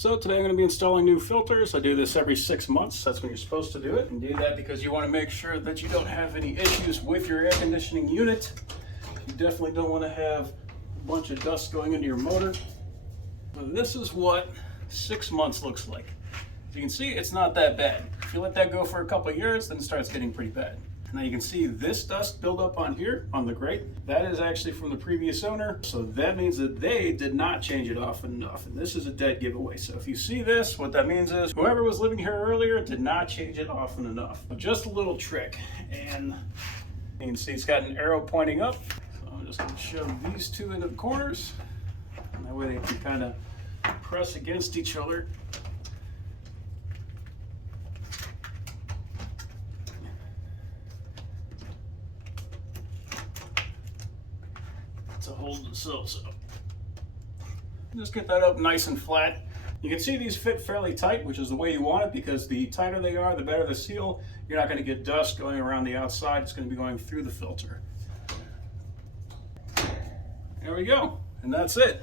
So today I'm going to be installing new filters. I do this every 6 months. That's when you're supposed to do it. And do that because you want to make sure that you don't have any issues with your air conditioning unit. You definitely don't want to have a bunch of dust going into your motor. But this is what 6 months looks like. As you can see, it's not that bad. If you let that go for a couple of years, then it starts getting pretty bad. Now you can see this dust build up on here on the grate. That is actually from the previous owner. So that means that they did not change it often enough. And this is a dead giveaway. So if you see this, what that means is whoever was living here earlier did not change it often enough. Just a little trick. And you can see it's got an arrow pointing up. So I'm just going to shove these two into the corners. And that way they can kind of press against each other. To hold themselves up. Just get that up nice and flat. You can see these fit fairly tight, which is the way you want it, because the tighter they are, the better the seal. You're not going to get dust going around the outside. It's going to be going through the filter. There we go, and that's it.